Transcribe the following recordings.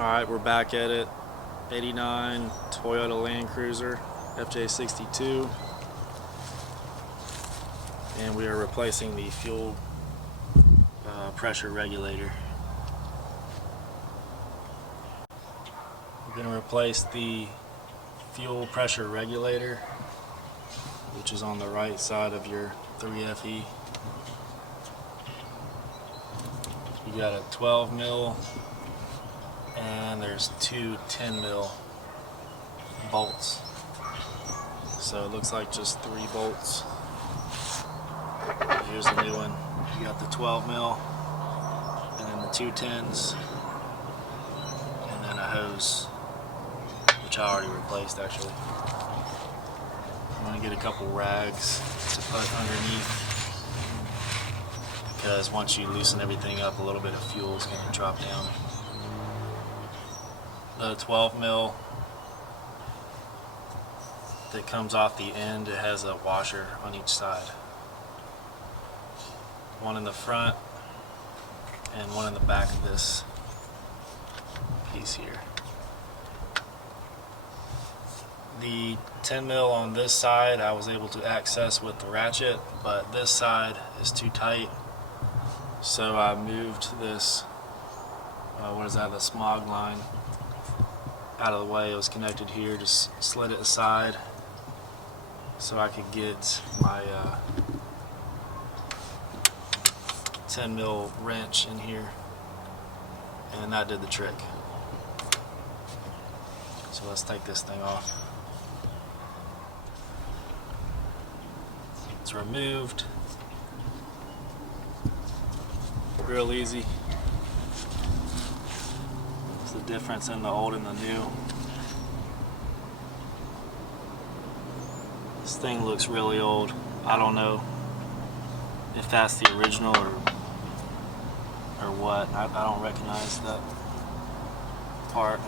Alright, we're back at it. 89 Toyota Land Cruiser FJ62, and we are replacing the fuel pressure regulator. We're going to replace the fuel pressure regulator, which is on the right side of your 3FE. You got a 12 mil and there's two 10 mil bolts, so it looks like just 3 bolts. Here's the new one. You got the 12 mil and then the 2 10s and then a hose, which I already replaced actually. I'm going to get a couple rags to put underneath, because once you loosen everything up, a little bit of fuel is going to drop down. The 12 mil that comes off the end, it has a washer on each side. One in the front and one in the back of this piece here. The 10 mil on this side I was able to access with the ratchet, but this side is too tight, so I moved this, the smog line out of the way. It was connected here, just slid it aside so I could get my 10 mil wrench in here, and that did the trick. So let's take this thing off. It's removed. Real easy. It's the difference in the old and the new. This thing looks really old. I don't know if that's the original or what. I don't recognize that part.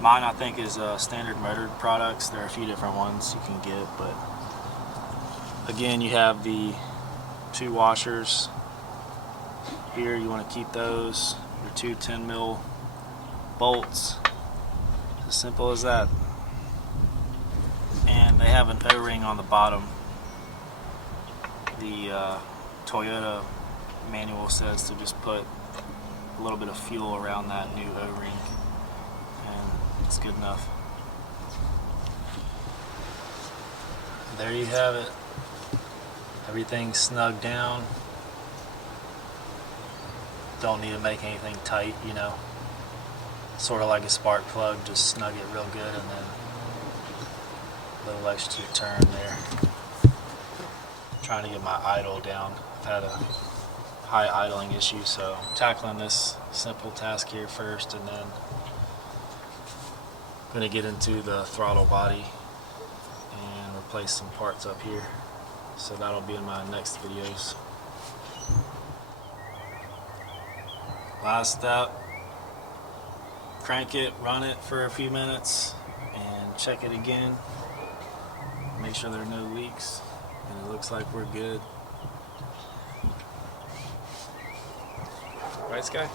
Mine I think is standard motor products. There are a few different ones you can get, but again, you have the 2 washers here. You want to keep those. Your 2 10 mil bolts. As simple as that. And they have an O-ring on the bottom. The Toyota manual says to just put a little bit of fuel around that new O-ring, and it's good enough. There you have it. Everything's snug down. Don't need to make anything tight, you know. Sort of like a spark plug, just snug it real good, and then a little extra turn there. Trying to get my idle down. I've had a high idling issue, so I'm tackling this simple task here first, and then I'm going to get into the throttle body and replace some parts up here. So that'll be in my next videos. Last step, crank it, run it for a few minutes, and check it again. Make sure there are no leaks, and it looks like we're good. Right, Sky?